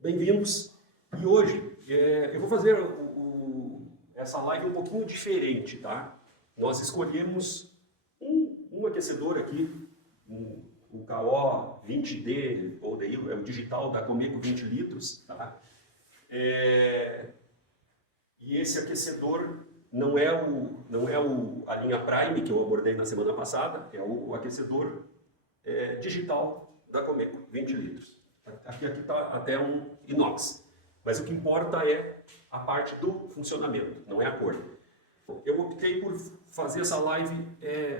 Bem-vindos. E hoje eu vou fazer essa live um pouquinho diferente, tá? Nós escolhemos um aquecedor aqui, o KO 20D, ou daí é o digital da Comeco 20 litros, tá? E esse aquecedor não é a linha Prime que eu abordei na semana passada, é o aquecedor digital da Comeco 20 litros. Aqui está até um inox, mas o que importa é a parte do funcionamento, não é a cor. Eu optei por fazer essa live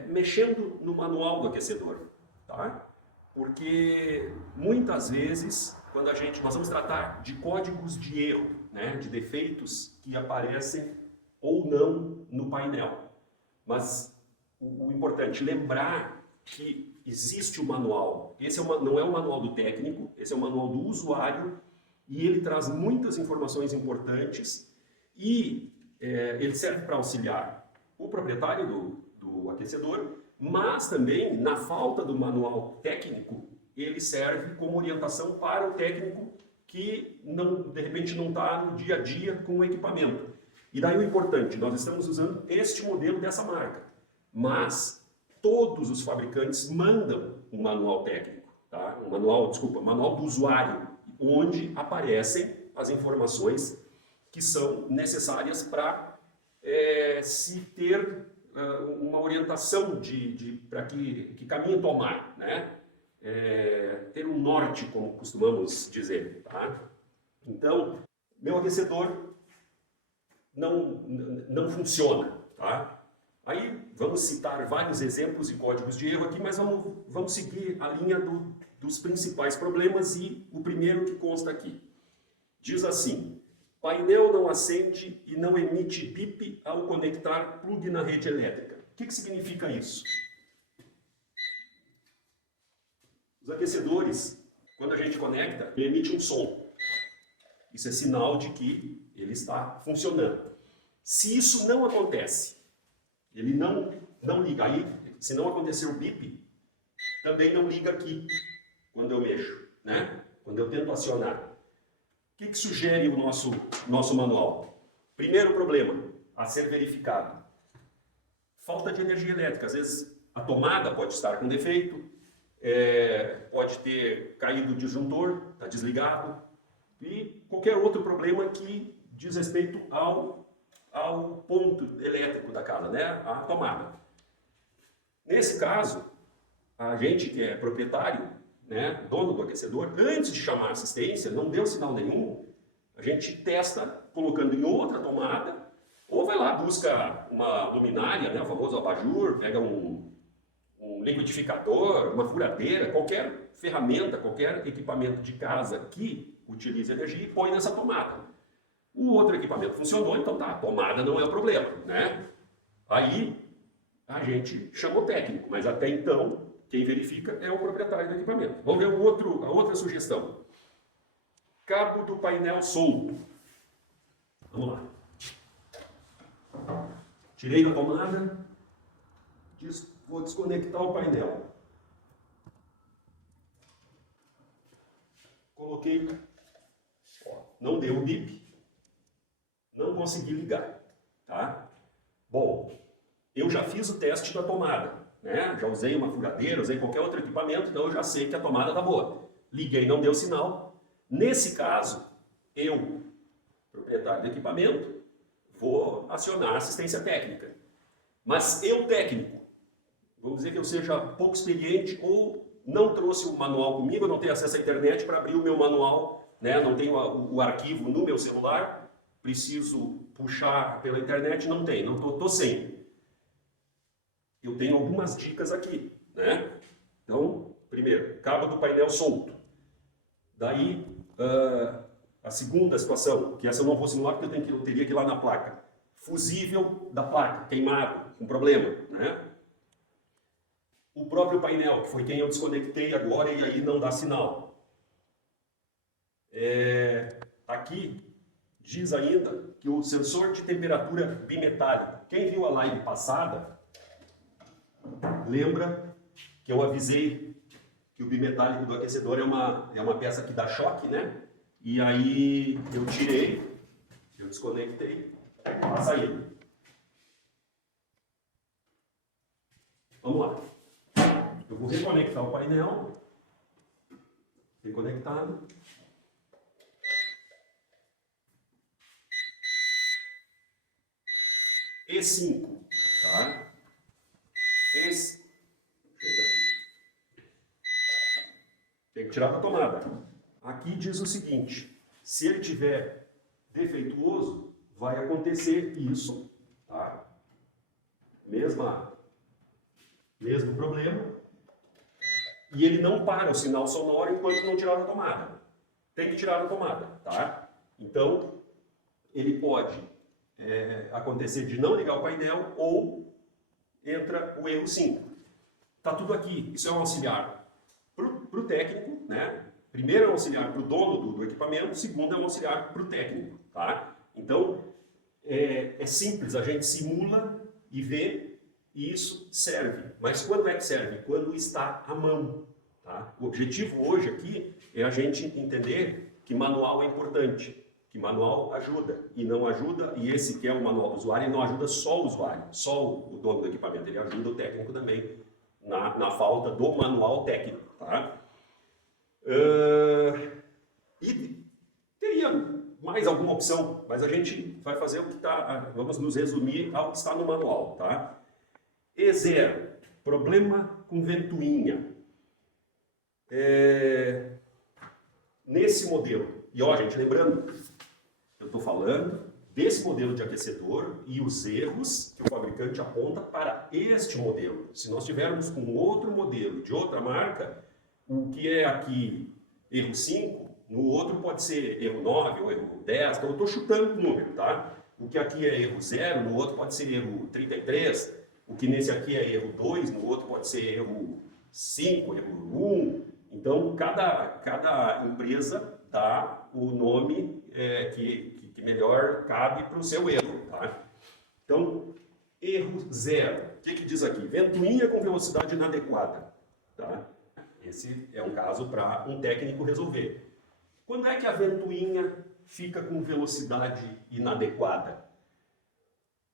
mexendo no manual do aquecedor, tá? Porque muitas vezes, quando nós vamos tratar de códigos de erro, né, de defeitos que aparecem ou não no painel. Mas o importante, lembrar que existe o manual. Esse não é o manual do técnico, esse é o manual do usuário e ele traz muitas informações importantes e ele serve para auxiliar o proprietário do aquecedor, mas também, na falta do manual técnico, ele serve como orientação para o técnico que de repente não está no dia a dia com o equipamento. E daí o importante, nós estamos usando este modelo dessa marca, mas todos os fabricantes mandam um manual técnico, tá? Manual do usuário, onde aparecem as informações que são necessárias para se ter uma orientação para que caminho tomar, né? Ter um norte, como costumamos dizer, tá? Então, meu aquecedor não funciona, tá? Aí vamos citar vários exemplos e códigos de erro aqui, mas vamos seguir a linha dos principais problemas e o primeiro que consta aqui. Diz assim: painel não acende e não emite bip ao conectar plug na rede elétrica. O que significa isso? Os aquecedores, quando a gente conecta, ele emite um som. Isso é sinal de que ele está funcionando. Se isso não acontece, ele não liga aí, se não acontecer o bip, também não liga aqui, quando eu mexo, né? Quando eu tento acionar. O que sugere o nosso manual? Primeiro problema a ser verificado: falta de energia elétrica. Às vezes a tomada pode estar com defeito, pode ter caído o disjuntor, está desligado, e qualquer outro problema que diz respeito ao ponto elétrico da casa, né? A tomada. Nesse caso, a gente que é proprietário, né, dono do aquecedor, antes de chamar a assistência, não deu sinal nenhum, a gente testa colocando em outra tomada, ou vai lá, busca uma luminária, né, o famoso abajur, pega um liquidificador, uma furadeira, qualquer ferramenta, qualquer equipamento de casa que utilize energia e põe nessa tomada. O outro equipamento funcionou, então tá, a tomada não é o problema, né? Aí a gente chama o técnico, mas até então quem verifica é o proprietário do equipamento. Vamos ver a outra sugestão. Cabo do painel solto. Vamos lá. Tirei da tomada, vou desconectar o painel. Coloquei, não deu o bip, não consegui ligar, tá? Bom, eu já fiz o teste da tomada, né? Já usei uma furadeira, usei qualquer outro equipamento, então eu já sei que a tomada está boa. Liguei, não deu sinal. Nesse caso, eu, proprietário do equipamento, vou acionar a assistência técnica. Mas eu, técnico, vamos dizer que eu seja pouco experiente ou não trouxe o manual comigo, eu não tenho acesso à internet para abrir o meu manual, né? Não tenho o arquivo no meu celular, preciso puxar pela internet, não estou sem. Eu tenho algumas dicas aqui, né? Então, primeiro, cabo do painel solto. Daí, a segunda situação, que essa eu não vou simular porque eu teria que ir lá na placa. Fusível da placa, queimado, com problema, né? O próprio painel, que foi quem eu desconectei agora e aí não dá sinal. Aqui diz ainda que o sensor de temperatura bimetálico. Quem viu a live passada, lembra que eu avisei que o bimetálico do aquecedor é uma peça que dá choque, né? e aí eu tirei, eu desconectei a saída. Vamos lá. Eu vou reconectar o painel. Reconectado. E5, tá? Tem que tirar da tomada. Aqui diz o seguinte, se ele tiver defeituoso, vai acontecer isso, tá? Mesmo problema. E ele não para o sinal sonoro enquanto não tirar da tomada. Tem que tirar da tomada, tá? Então, ele pode acontecer de não ligar o painel ou entra o erro 5. Tá tudo aqui. Isso é um auxiliar para o técnico, né? Primeiro é um auxiliar para o dono do equipamento, segundo é um auxiliar para o técnico, tá? Então, é simples, a gente simula e vê e isso serve. Mas quando é que serve? Quando está à mão, tá? O objetivo hoje aqui é a gente entender que manual é importante, que manual ajuda e não ajuda, e esse que é o manual do usuário, ele não ajuda só o usuário, só o dono do equipamento, ele ajuda o técnico também na falta do manual técnico, tá? E teria mais alguma opção, mas a gente vai fazer o que está, vamos nos resumir ao que está no manual, tá? E0, problema com ventoinha. Nesse modelo, e ó, gente, lembrando, eu estou falando desse modelo de aquecedor e os erros que o fabricante aponta para este modelo. Se nós tivermos com outro modelo de outra marca, o que é aqui erro 5, no outro pode ser erro 9 ou erro 10, então eu estou chutando o número, tá? O que aqui é erro 0, no outro pode ser erro 33, o que nesse aqui é erro 2, no outro pode ser erro 5, erro 1. Então, cada empresa dá o nome que melhor cabe para o seu erro, tá? Então, erro 0. O que diz aqui? Ventoinha com velocidade inadequada, tá? Esse é um caso para um técnico resolver. Quando é que a ventoinha fica com velocidade inadequada?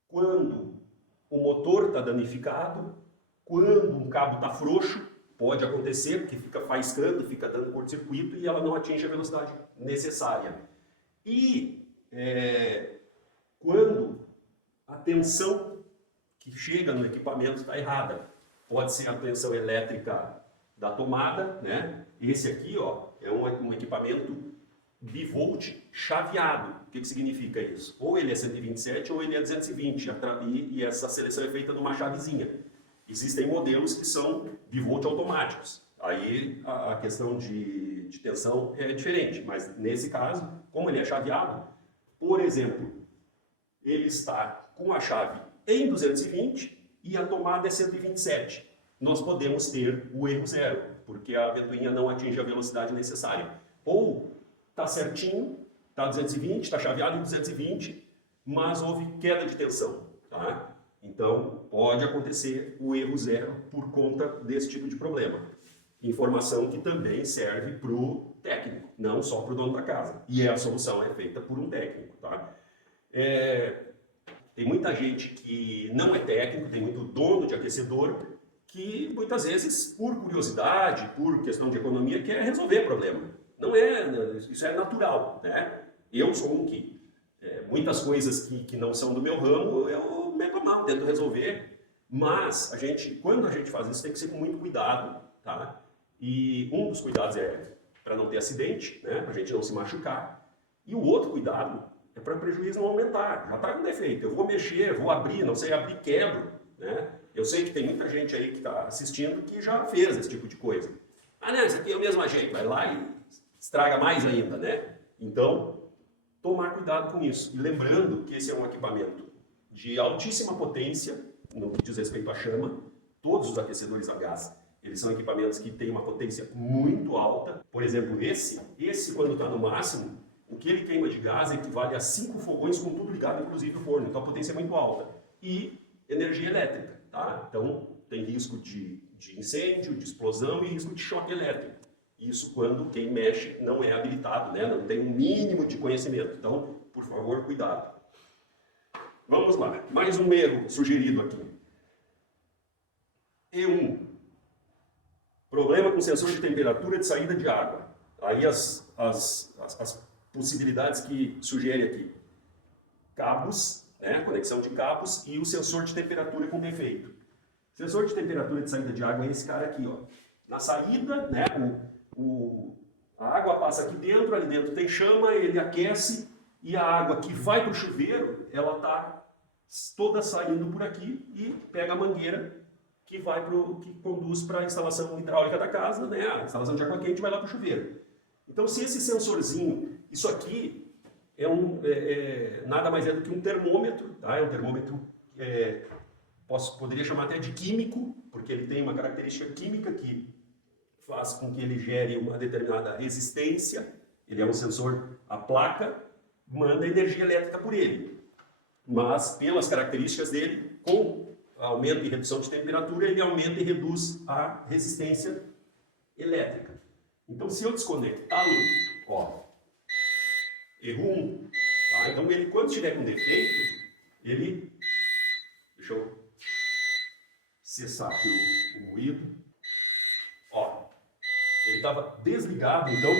Quando o motor está danificado, quando um cabo está frouxo, pode acontecer, porque fica faiscando, fica dando curto-circuito e ela não atinge a velocidade necessária. E quando a tensão que chega no equipamento está errada, pode ser a tensão elétrica da tomada, né? Esse aqui, ó, é um equipamento bivolt chaveado. O que significa isso? Ou ele é 127 ou ele é 220, e essa seleção é feita numa chavezinha. Existem modelos que são bivolt automáticos. Aí a questão de tensão é diferente, mas nesse caso, como ele é chaveado, por exemplo, ele está com a chave em 220 e a tomada é 127. Nós podemos ter o erro 0, porque a ventoinha não atinge a velocidade necessária. Ou está certinho, está 220, está chaveado em 220, mas houve queda de tensão, tá? Então, pode acontecer o erro 0 por conta desse tipo de problema. Informação que também serve para o técnico, não só para o dono da casa. E a solução é feita por um técnico, tá? Tem muita gente que não é técnico, tem muito dono de aquecedor, que muitas vezes, por curiosidade, por questão de economia, quer resolver problema. Não é, isso é natural, né? Eu sou um que muitas coisas que não são do meu ramo, eu meto a mão, tento resolver, mas quando a gente faz isso, tem que ser com muito cuidado, tá? E um dos cuidados é para não ter acidente, né? Para a gente não se machucar. E o outro cuidado é para o prejuízo não aumentar. Já está com defeito, eu vou mexer, vou abrir, não sei abrir, quebro, né? Eu sei que tem muita gente aí que está assistindo que já fez esse tipo de coisa. Ah, não, isso aqui é o mesmo jeito, vai lá e estraga mais ainda, né? Então, tomar cuidado com isso. E lembrando que esse é um equipamento de altíssima potência, no que diz respeito à chama. Todos os aquecedores a gás, eles são equipamentos que têm uma potência muito alta. Por exemplo, esse quando está no máximo, o que ele queima de gás equivale a 5 fogões com tudo ligado, inclusive o forno. Então a potência é muito alta. E energia elétrica, tá? Então tem risco de incêndio, de explosão e risco de choque elétrico. Isso quando quem mexe não é habilitado, né? Não tem um mínimo de conhecimento. Então, por favor, cuidado. Vamos lá, mais um erro sugerido aqui. E1. Problema com sensor de temperatura de saída de água. Aí as possibilidades que sugere aqui. Cabos, né? Conexão de cabos e o sensor de temperatura com defeito. Sensor de temperatura de saída de água é esse cara aqui, ó. Na saída, né? A água passa aqui dentro, ali dentro tem chama, ele aquece e a água que vai para o chuveiro, ela está toda saindo por aqui e pega a mangueira que conduz para a instalação hidráulica da casa, né? A instalação de água quente vai lá para o chuveiro. Então, se esse sensorzinho, isso aqui nada mais é do que um termômetro, tá? É um termômetro, poderia chamar até de químico, porque ele tem uma característica química que faz com que ele gere uma determinada resistência. Ele é um sensor, a placa manda energia elétrica por ele. Mas, pelas características dele, com aumento e redução de temperatura, ele aumenta e reduz a resistência elétrica. Então, se eu desconectá-lo, ó, erro 1, tá? Então, ele, quando estiver com defeito, ele... Deixa eu cessar aqui o ruído. Ó, ele estava desligado, então,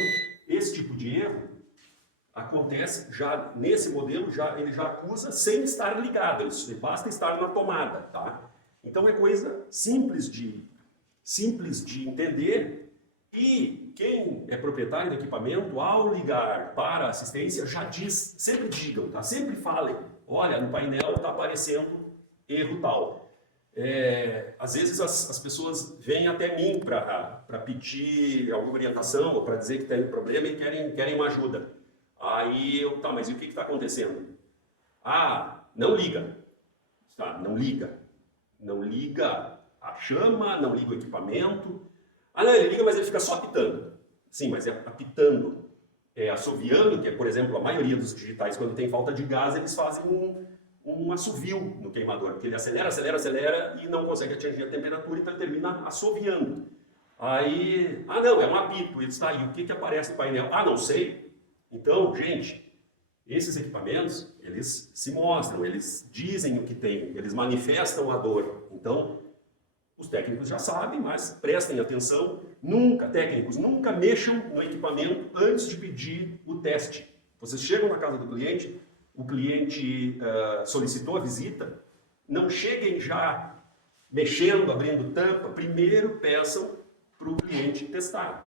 esse tipo de erro acontece já nesse modelo, ele já acusa sem estar ligado, basta estar na tomada, tá? Então é coisa simples de entender, e quem é proprietário do equipamento, ao ligar para a assistência, já diz, sempre digam, tá? Sempre falem, olha, no painel está aparecendo erro tal. Às vezes as pessoas vêm até mim para pedir alguma orientação ou para dizer que tem problema e querem uma ajuda. Aí tá, mas e o que está acontecendo? Ah, não liga. Tá, não liga. Não liga a chama, não liga o equipamento. Ah, não, ele liga, mas ele fica só apitando. Sim, mas é apitando. Assoviando, que é, por exemplo, a maioria dos digitais, quando tem falta de gás, eles fazem um assovio no queimador, porque ele acelera, acelera, acelera e não consegue atingir a temperatura, então ele termina assoviando. Aí, ah não, é um apito. Ele está aí, o que aparece no painel? Ah, não sei. Então, gente, esses equipamentos, eles se mostram, eles dizem o que tem, eles manifestam a dor. Então, os técnicos já sabem, mas prestem atenção. Técnicos, nunca mexam no equipamento antes de pedir o teste. Vocês chegam na casa do cliente, o cliente solicitou a visita, não cheguem já mexendo, abrindo tampa, primeiro peçam para o cliente testar.